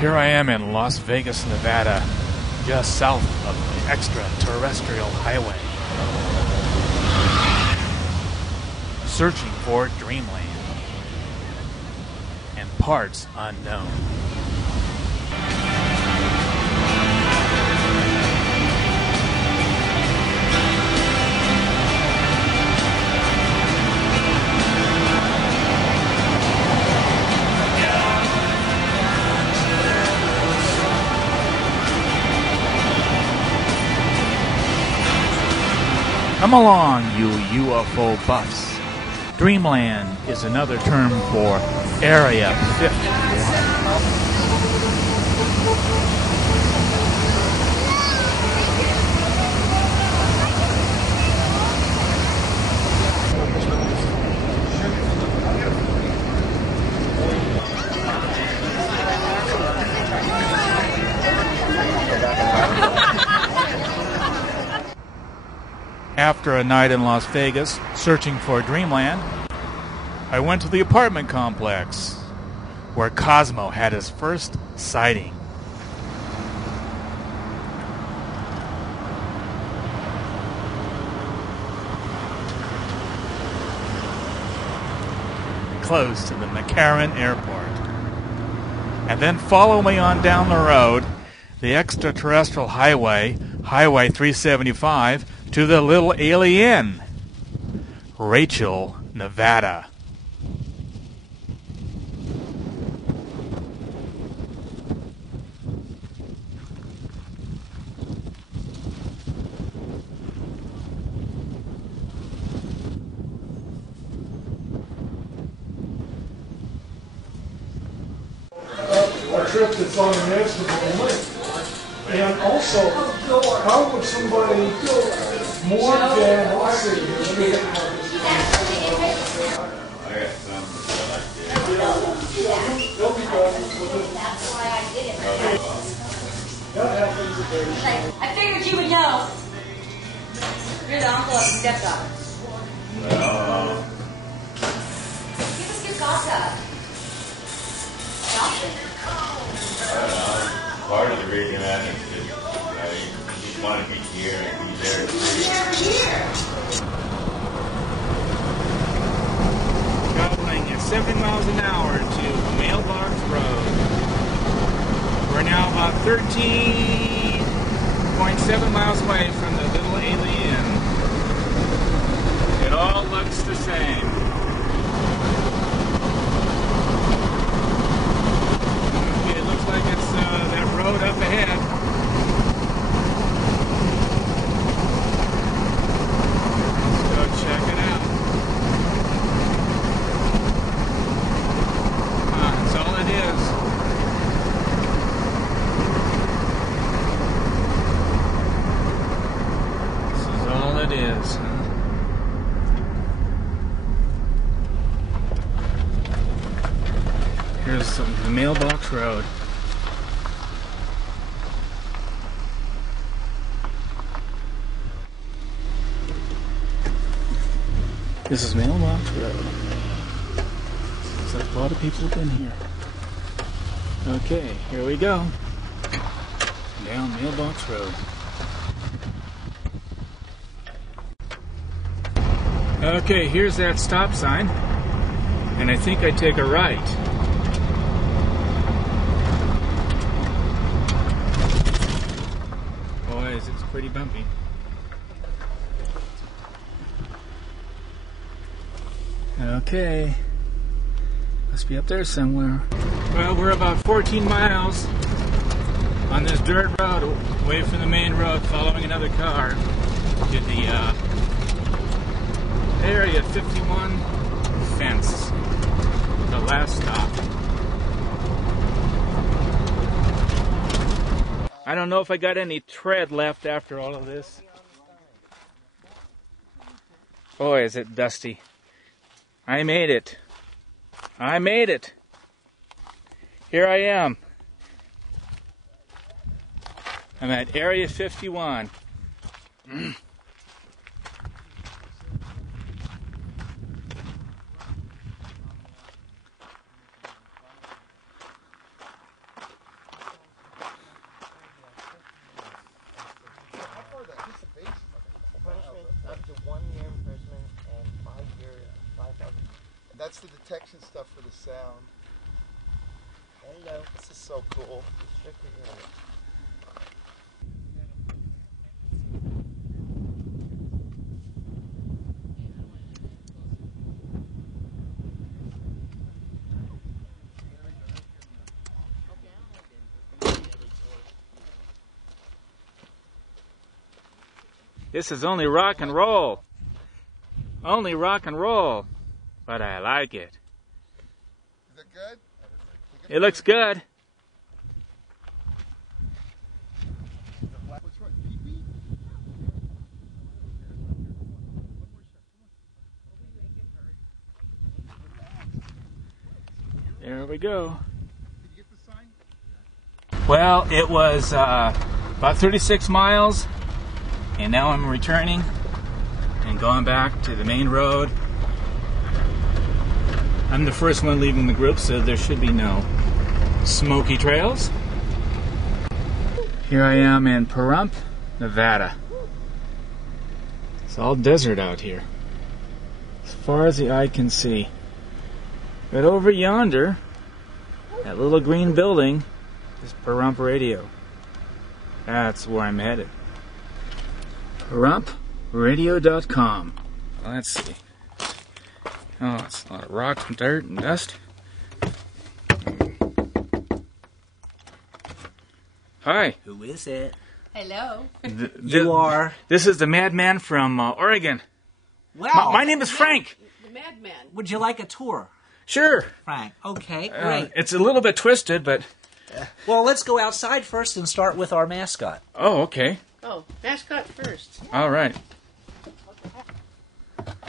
Here I am in Las Vegas, Nevada, just south of the extraterrestrial highway, searching for Dreamland and parts unknown. Come along, you UFO buffs. Dreamland is another term for Area 51. After a night in Las Vegas searching for Dreamland, I went to the apartment complex where Cosmo had his first sighting. Close to the McCarran Airport. And then follow me on down the road, the extraterrestrial highway, Highway 375, to the little alien, Rachel, Nevada. A trip that's on an estimable length. And also, how would somebody more than, let's see, I figured you would know. You're the uncle of the stepdaughter. Well, Give us good gossip. Gossip. I don't know. Part of the reason that is just, you just want to be here and be there. Never here. Traveling at 70 miles an hour to Mailbox Road. We're now about 13.7 miles away from the little alien. It all looks the same. Okay, it looks like it's that road up ahead. Let's go check it out. That's all it is. All it is. Here's the Mailbox Road. This is Mailbox Road. Looks like a lot of people have been here. Okay, here we go. Down Mailbox Road. Okay, here's that stop sign, and I think I take a right. Boys, it's pretty bumpy. Okay, must be up there somewhere. Well, we're about 14 miles on this dirt road away from the main road, following another car to the Area 51 fence, the last stop. I don't know if I got any tread left after all of this. Boy, is it dusty. I made it. I made it. Here I am. I'm at Area 51. 1-year imprisonment and 5 years, 5,000. That's the detection stuff for the sound. Hello. This is so cool. Strictly hearing. This is only rock and roll. Only rock and roll. But I like it. Is it good? It looks good. What's right? Beep, beep. There we go. Did you get the sign? Well, it was about 36 miles, and now I'm returning and going back to the main road. I'm the first one leaving the group, so there should be no smoky trails. Here I am in Pahrump, Nevada. It's all desert out here, as far as the eye can see. But over yonder, that little green building is Pahrump Radio. That's where I'm headed. Pahrumpradio.com. Let's see. Oh, it's a lot of rocks and dirt and dust. Hi. Who is it? Hello. You are? This is the madman from Oregon. Wow. My name is Frank. The madman. Would you like a tour, Sure. Frank? Okay, great. It's a little bit twisted, but... Well, let's go outside first and start with our mascot. Oh, okay. Oh, mascot first. All right.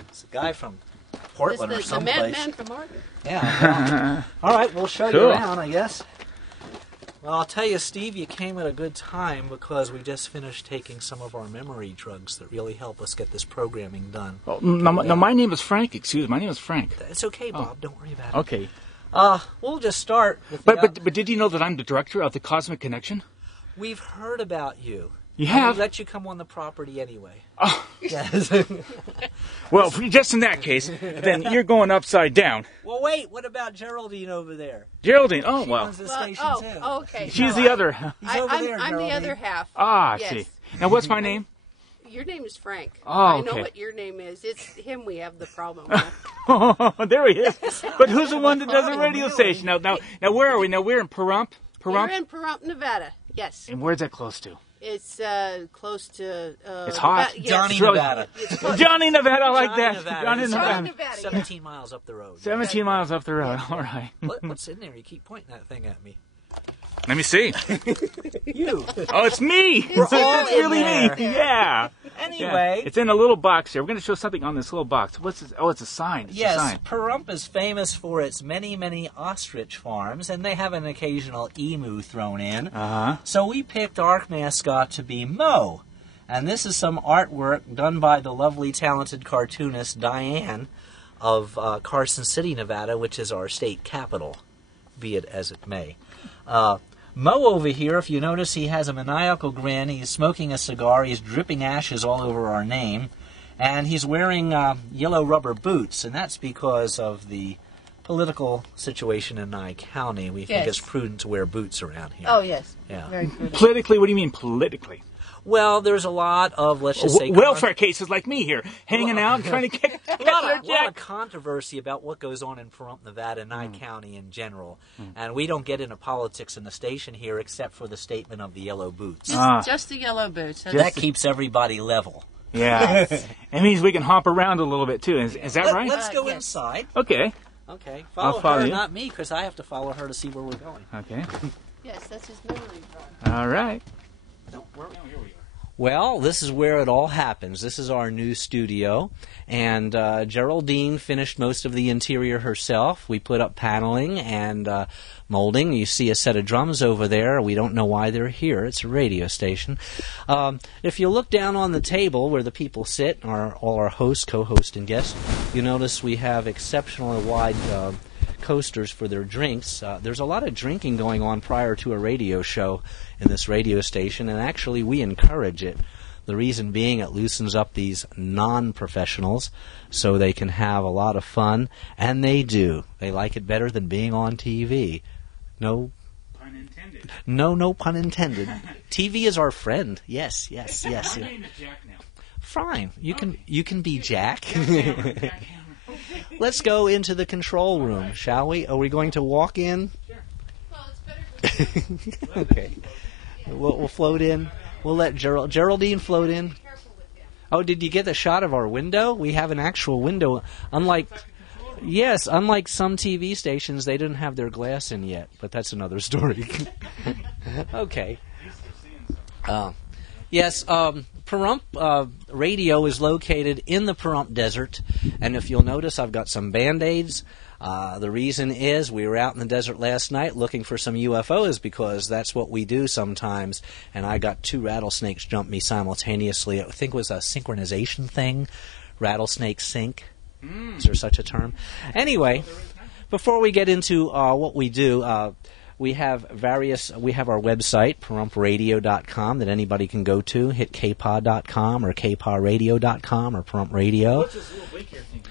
It's a guy from Portland or The someplace. madman from Oregon. Yeah. Well, all right, we'll show Cool. you around, I guess. Well, I'll tell you, Steve, you came at a good time because we just finished taking some of our memory drugs that really help us get this programming done. Oh, no, my name is Frank. Excuse me. My name is Frank. It's okay, Bob. Don't worry about it. Okay. We'll just start with the, But did you know that I'm the director of the Cosmic Connection? we've heard about you. You And have? we let you come on the property anyway. Oh. Yes. Well, just in that case, then you're going upside down. Well, wait. What about Geraldine over there? Geraldine. Oh, She well. owns the station too. Okay. She's No, the other. He's over there, I'm the Geraldine. other half. Ah, I Yes. see. Now, what's my name? Your name is Frank. Oh, I know okay. what your name is. It's him we have the problem with. Oh, there he is. But who's the one that does the radio station? Now, where are we? Now, we're in Pahrump. You're Pahrump? in Pahrump, Nevada. Yes. And where's that close to? It's close to... It's hot. Yes. Johnny, It's really- Nevada. It's close. Johnny, Nevada. I like Johnny, that. Nevada. Johnny, It's Nevada. Nevada. 17 miles up the road. 17 miles up the road. All right. What's in there? You keep pointing that thing at me. Let me see. You. Oh, it's me. We're all It's in really there. me. Yeah. Anyway. Yeah. It's in a little box here. We're going to show something on this little box. What's this? Oh, it's a sign. It's a Yes, sign. Pahrump is famous for its many, many ostrich farms, and they have an occasional emu thrown in. Uh-huh. So we picked our mascot to be Mo. And this is some artwork done by the lovely, talented cartoonist Diane of Carson City, Nevada, which is our state capital, be it as it may. Mo over here, if you notice, he has a maniacal grin. He's smoking a cigar. He's dripping ashes all over our name. And he's wearing yellow rubber boots, and that's because of the political situation in Nye County. We think Yes. it's prudent to wear boots around here. Oh, yes. Yeah. Very good. Politically, what do you mean politically? Well, there's a lot of, let's just say... Welfare cases like me here, hanging out and trying to get A their lot of check. controversy about what goes on in Pahrump, Nevada, and Nye County in general. And we don't get into politics in the station here except for the statement of the yellow boots. Just the yellow boots. That keeps everybody level. Yeah. It means we can hop around a little bit, too. Is that right? Let's go Yes. inside. Okay. Okay. I'll Follow follow her, you. not me, because I have to follow her to see where we're going. Okay. Yes, that's his memory drawing. All right. Well, this is where it all happens. This is our new studio, and Geraldine finished most of the interior herself. We put up paneling and molding. You see a set of drums over there. We don't know why they're here. It's a radio station. If you look down on the table where the people sit, all our hosts, co-hosts, and guests, you notice we have exceptionally wide coasters for their drinks. There's a lot of drinking going on prior to a radio show in this radio station, and actually we encourage it. The reason being, it loosens up these non-professionals so they can have a lot of fun, and they do. They like it better than being on TV. No Pun intended. no pun intended. TV is our friend. Yes. My name is Jack now. Fine. You can be Jack. Jack Hammer. Let's go into the control room, shall we? Are we going to walk in? Well, it's better. Okay. We'll float in. We'll let Geraldine float in. Oh, did you get the shot of our window? We have an actual window. Unlike some TV stations, they didn't have their glass in yet. But that's another story. Okay. Yes, Pahrump Radio is located in the Pahrump Desert, and if you'll notice, I've got some Band-Aids. The reason is we were out in the desert last night looking for some UFOs because that's what we do sometimes, and I got 2 rattlesnakes jump me simultaneously. I think it was a synchronization thing, rattlesnake sync. Is there such a term? Anyway, before we get into what we do, we have our website, pahrumpradio.com, that anybody can go to. Hit kpod.com or kpawradio.com or Pahrump Radio. What's this little blink here thing?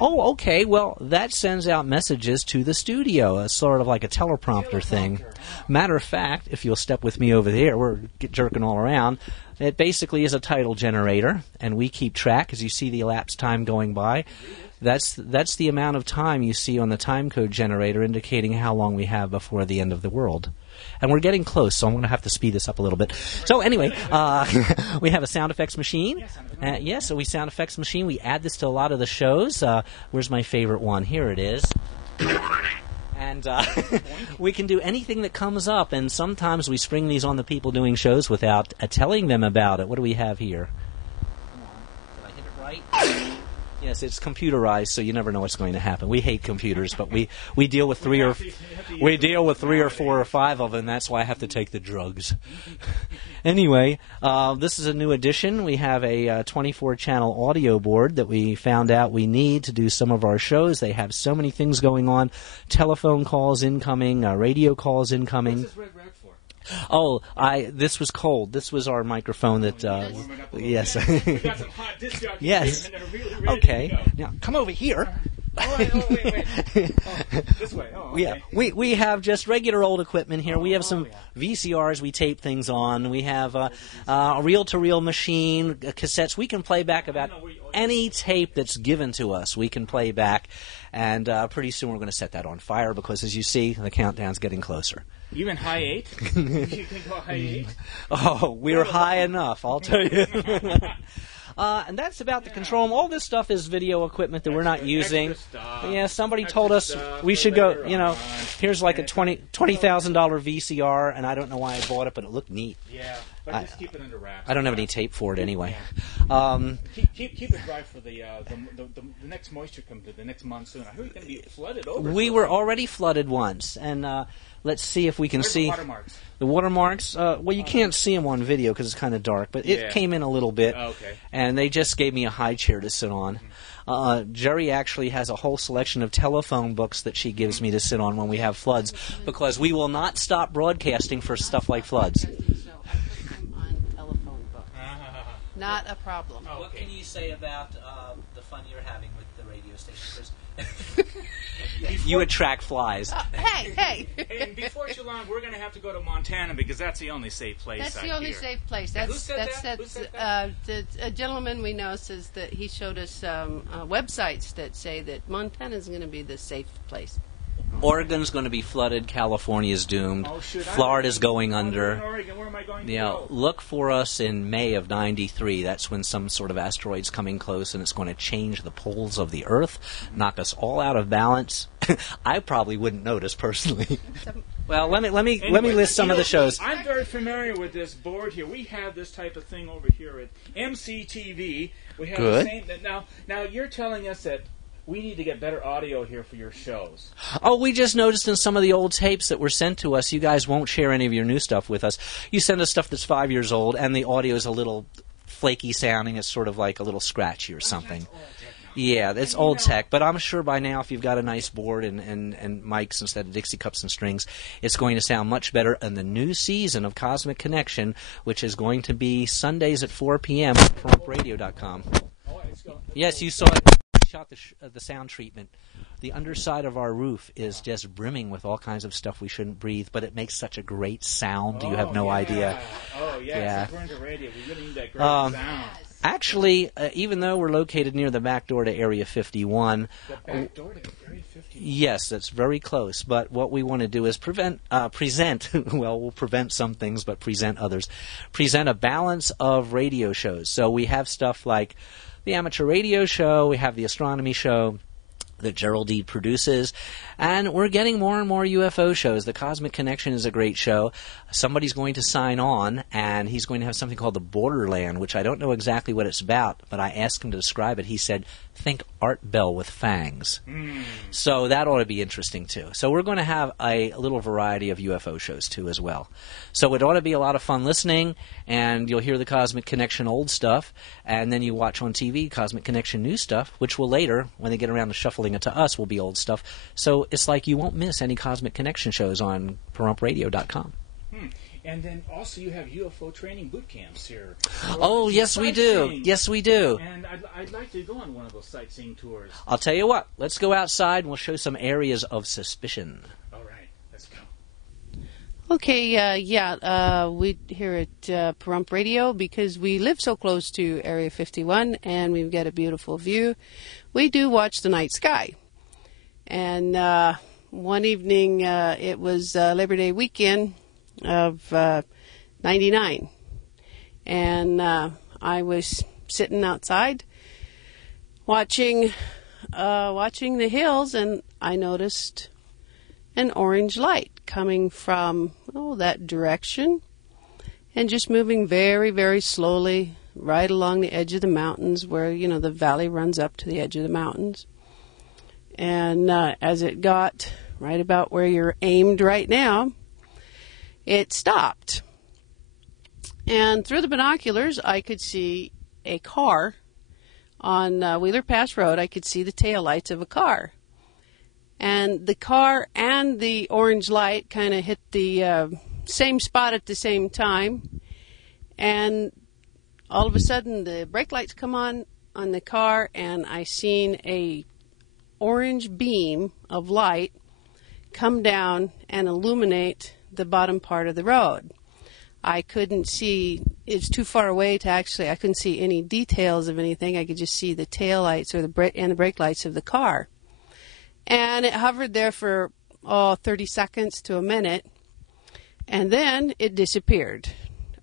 Oh, okay. Well, that sends out messages to the studio. It's sort of like a teleprompter thing. Matter of fact, if you'll step with me over there, we're jerking all around. It basically is a title generator, and we keep track as you see the elapsed time going by. That's the amount of time you see on the time code generator indicating how long we have before the end of the world. And we're getting close, so I'm going to have to speed this up a little bit. So anyway, we have a sound effects machine. So we sound effects machine. We add this to a lot of the shows. Where's my favorite one? Here it is. And we can do anything that comes up, and sometimes we spring these on the people doing shows without telling them about it. What do we have here? Come on. Did I hit it right? Yes, it's computerized, so you never know what's going to happen. We hate computers, but we deal with 3 or 4 or 5 of them. That's why I have to take the drugs. Anyway, this is a new addition. We have a 24-channel audio board that we found out we need to do some of our shows. They have so many things going on: telephone calls incoming, radio calls incoming. What's this red rack for? Oh, this was cold. This was our microphone that. Yes. We got some hot disc jockeys Yes. here, and they're really ready Okay. to go. Now come over here. Wait. Oh, this way. Oh, okay. Yeah, we have just regular old equipment here. We have some VCRs we tape things on. We have a reel-to-reel machine, cassettes. We can play back about any tape that's given to us. We can play back, and pretty soon we're going to set that on fire because, as you see, the countdown's getting closer. You in high 8? You can go high 8? Oh, we're high enough, I'll tell you. And that's about the control room. All this stuff is video equipment that we're not using. Yeah, somebody told us we should go, here's like a $20,000 VCR, and I don't know why I bought it, but it looked neat. Yeah, but just keep it under wraps. I don't have any tape for it anyway. Keep it dry for the next moisture comes, the next monsoon. I heard it's going to be flooded over. We were already flooded once, and let's see if we can see. The watermarks? The watermarks, well, you can't see them on video because it's kind of dark, but it came in a little bit, and they just gave me a high chair to sit on. Jerry actually has a whole selection of telephone books that she gives me to sit on when we have floods, because we will not stop broadcasting for stuff like floods. So I put them on telephone books. Not a problem. What can you say about the fun you're having with the radio station? You attract flies. Hey! And before too long, we're going to have to go to Montana because that's the only safe place. That's the only safe place. Who said that? A gentleman we know says that he showed us websites that say that Montana's going to be the safe place. Oregon's going to be flooded. California's doomed. Florida's going under. Oregon, where am I going to go? Look for us in May of '93. That's when some sort of asteroid's coming close, and it's going to change the poles of the Earth, knock us all out of balance. I probably wouldn't notice personally. Well, let me list some of the shows. I'm very familiar with this board here. We have this type of thing over here at MCTV. We have the same. Now you're telling us that we need to get better audio here for your shows. Oh, we just noticed in some of the old tapes that were sent to us, you guys won't share any of your new stuff with us. You send us stuff that's 5 years old, and the audio is a little flaky sounding. It's sort of like a little scratchy or something. Yeah, it's old tech, but I'm sure by now if you've got a nice board and mics instead of Dixie cups and strings, it's going to sound much better in the new season of Cosmic Connection, which is going to be Sundays at 4 p.m. on PaHrumpradio.com. Yes, you saw it. We shot the sound treatment. The underside of our roof is just brimming with all kinds of stuff we shouldn't breathe, but it makes such a great sound. You have no idea. Oh, yeah. Yeah. According to radio, we really need that great sound. Actually, even though we're located near the back door to Area 51, The back door to Area 51. yes, that's very close. But what we want to do is present, well, we'll prevent some things, but present others. Present a balance of radio shows. So we have stuff like the amateur radio show, we have the astronomy show that Geraldine produces, and we're getting more and more UFO shows. The Cosmic Connection is a great show. Somebody's going to sign on, and he's going to have something called the Borderland, which I don't know exactly what it's about, but I asked him to describe it. He said, think Art Bell with fangs. So that ought to be interesting, too. So we're going to have a little variety of UFO shows, too, as well. So it ought to be a lot of fun listening, and you'll hear the Cosmic Connection old stuff, and then you watch on TV Cosmic Connection new stuff, which will later, when they get around to shuffling it to us, will be old stuff. So it's like you won't miss any Cosmic Connection shows on PaHrumpradio.com. And then also you have UFO training boot camps here. Oh, yes, we do. Yes, we do. And I'd like to go on one of those sightseeing tours. I'll tell you what. Let's go outside and we'll show some areas of suspicion. All right, let's go. Okay, we here at Pahrump Radio, because we live so close to Area 51 and we've got a beautiful view, we do watch the night sky. And one evening, it was Labor Day weekend of 99, and I was sitting outside watching the hills, and I noticed an orange light coming from that direction and just moving very, very slowly right along the edge of the mountains where the valley runs up to the edge of the mountains. And as it got right about where you're aimed right now, it stopped. And through the binoculars, I could see a car on Wheeler Pass Road. I could see the taillights of a car. And the car and the orange light kind of hit the same spot at the same time. And all of a sudden, the brake lights come on the car, and I seen a orange beam of light come down and illuminate the bottom part of the road. I couldn't see, it's too far away to I couldn't see any details of anything. I could just see the tail lights or the brake lights of the car. And it hovered there for 30 seconds to a minute, and then it disappeared.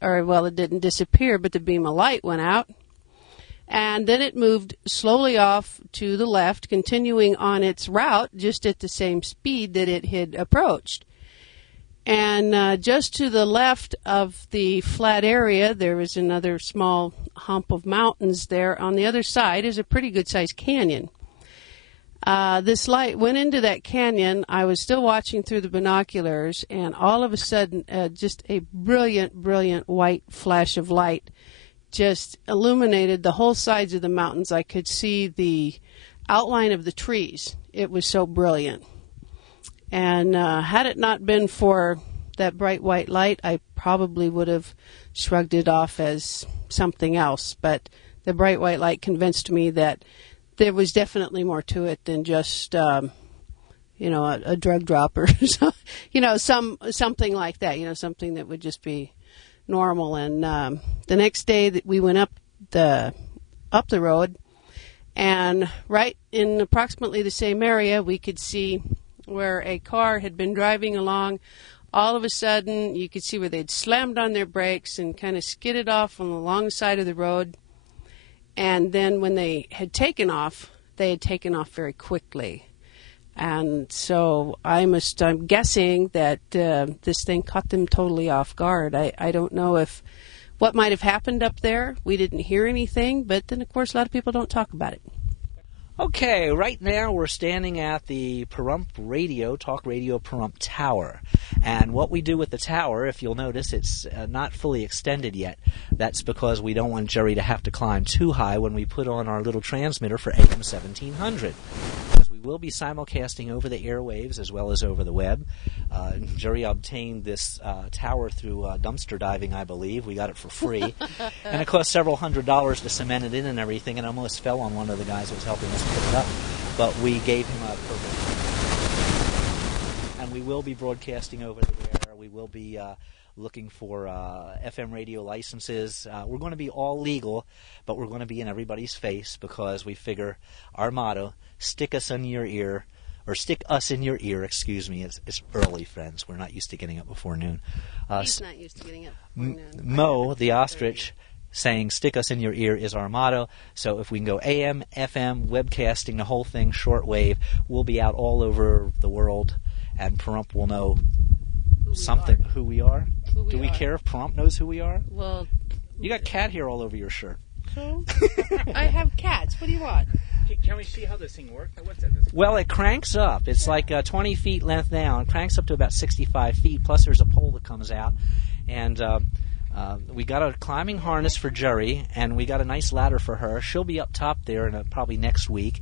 Or, well, it didn't disappear, but the beam of light went out. And then it moved slowly off to the left, continuing on its route just at the same speed that it had approached. And just to the left of the flat area, there was another small hump of mountains there. On the other side is a pretty good-sized canyon. This light went into that canyon. I was still watching through the binoculars, and all of a sudden, just a brilliant, brilliant white flash of light just illuminated the whole sides of the mountains. I could see the outline of the trees. It was so brilliant. And had it not been for that bright white light, I probably would have shrugged it off as something else. But the bright white light convinced me that there was definitely more to it than just, a drug drop or something like that. Something that would just be normal. And the next day that we went up the road, and right in approximately the same area, we could see where a car had been driving along. All of a sudden, you could see where they'd slammed on their brakes and kind of skidded off on the long side of the road. And then when they had taken off very quickly. And so I'm guessing that this thing caught them totally off guard. I don't know what might have happened up there. We didn't hear anything, but then, of course, a lot of people don't talk about it. Okay, right now we're standing at the Pahrump Radio, Talk Radio Pahrump Tower. And what we do with the tower, if you'll notice, it's not fully extended yet. That's because we don't want Jerry to have to climb too high when we put on our little transmitter for AM 1700. Because we will be simulcasting over the airwaves as well as over the web. Jerry obtained this tower through dumpster diving, I believe. We got it for free. And it cost several $100s to cement it in and everything, and almost fell on one of the guys who was helping us put it up. But we gave him a perfect. And we will be broadcasting over the air. We will be looking for FM radio licenses. We're going to be all legal, but we're going to be in everybody's face because we figure our motto, stick us in your ear, excuse me. It's early, friends. We're not used to getting up before noon. He's not used to getting up before noon. Mo, the ostrich, saying stick us in your ear is our motto. So if we can go AM, FM, webcasting, the whole thing, shortwave, we'll be out all over the world, and Pahrump will know who we are. Do we care if Pahrump knows who we are? Well, you got cat hair all over your shirt. So? I have cats. What do you want? Can we see how this thing works? What's that? Well, it cranks up. It's like 20 feet length down. It cranks up to about 65 feet, plus there's a pole that comes out. And we got a climbing harness for Jerry, and we got a nice ladder for her. She'll be up top there probably next week.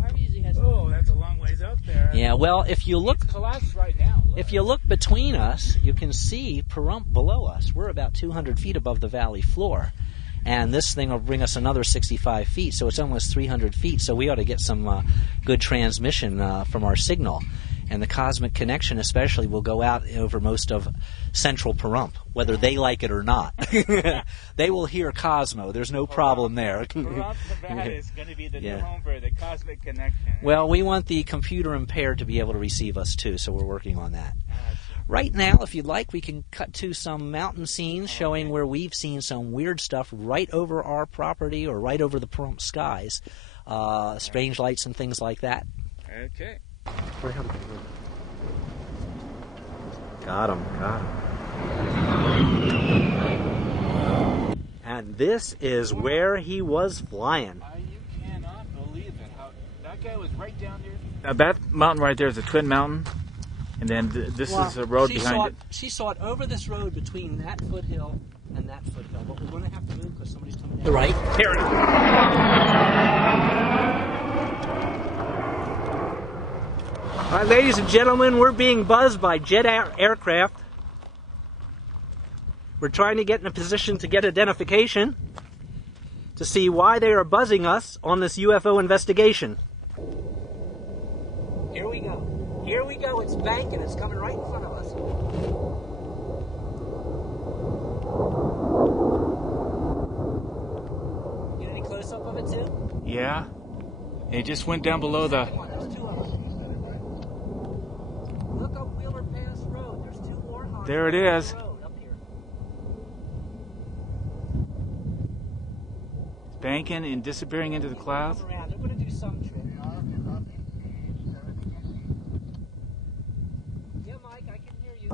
Harvey usually has... Oh, that's a long ways up there. Yeah, well, if you look... It's collapsed right now. Look. If you look between us, you can see Pahrump below us. We're about 200 feet above the valley floor. And this thing will bring us another 65 feet, so it's almost 300 feet. So we ought to get some good transmission from our signal. And the cosmic connection especially will go out over most of central Pahrump, whether they like it or not. They will hear Cosmo. There's no problem there. Pahrump, Nevada is going to be the new home for the cosmic connection. Well, we want the computer impaired to be able to receive us, too, so we're working on that. Right now, if you'd like, we can cut to some mountain scenes showing where we've seen some weird stuff right over our property or right over the Pahrump skies. Strange lights and things like that. Okay. Got him. And this is where he was flying. You cannot believe it. That guy was right down there. That mountain right there is a twin mountain. And then this is a road behind it. She saw it over this road between that foothill and that foothill. But we're going to have to move because somebody's coming down. Right? Here. All right, ladies and gentlemen, we're being buzzed by jet aircraft. We're trying to get in a position to get identification to see why they are buzzing us on this UFO investigation. Here we go. Here we go. It's banking. It's coming right in front of us. Get any close-up of it, too? Yeah. It just went down below the... There's two of them. Look up Wheeler Pass Road. There's two warhogs. There it is. Up here. It's banking and disappearing into the clouds. Come around. They're going to do some trick. Yeah, Mike, I can hear you.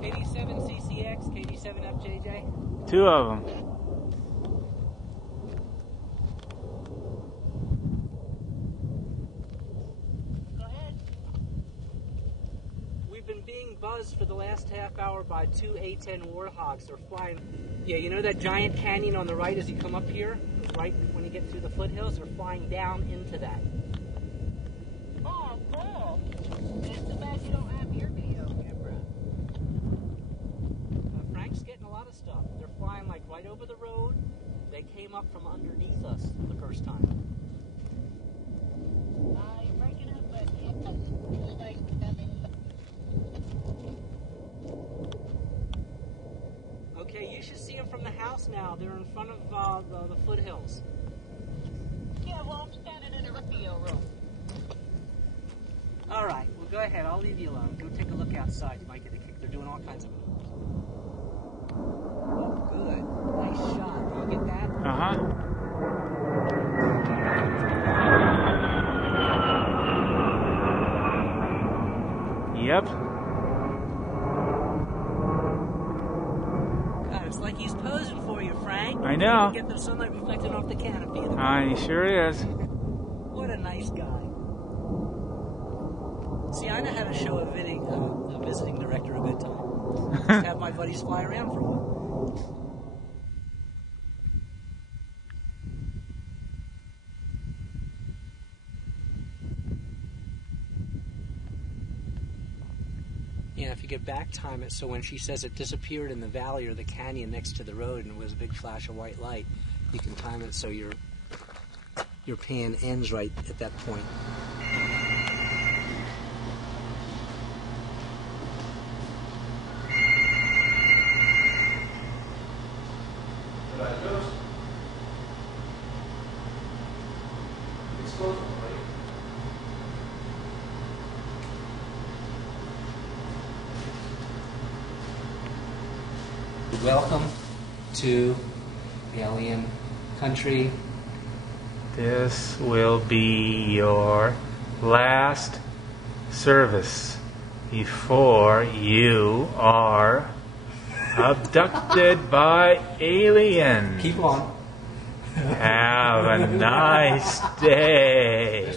KD7CCX, KD7FJJ. Two of them. Go ahead. We've been being buzzed for the last half hour by two A-10 warhogs. They're flying. Yeah, you know that giant canyon on the right as you come up here? Right when you get through the foothills? They're flying down into that. Oh, cool. It's too bad you don't have your video camera. Frank's getting a lot of stuff. They're flying like right over the road. They came up from underneath us the first time. I'm breaking up, but it's like Okay, you should see them from the house now. They're in front of the foothills. yeah, well, I'm standing in a radio room. All right, well, go ahead. I'll leave you alone. Go take a look outside. You might get a kick. They're doing all kinds of moves. Oh, good. Nice shot. Do you get that? Uh-huh. Yep. God, it's like he's posing for you, Frank. I know. Get the sunlight reflecting off the canopy. He sure is. What a nice guy. See, I know how to show a visiting director a good time. Just have my buddies fly around for a while. Yeah, if you could back time it so when she says it disappeared in the valley or the canyon next to the road and it was a big flash of white light, you can time it so your pan ends right at that point. Welcome to alien country. This will be your last service before you are abducted by aliens. Keep on. Have a nice day.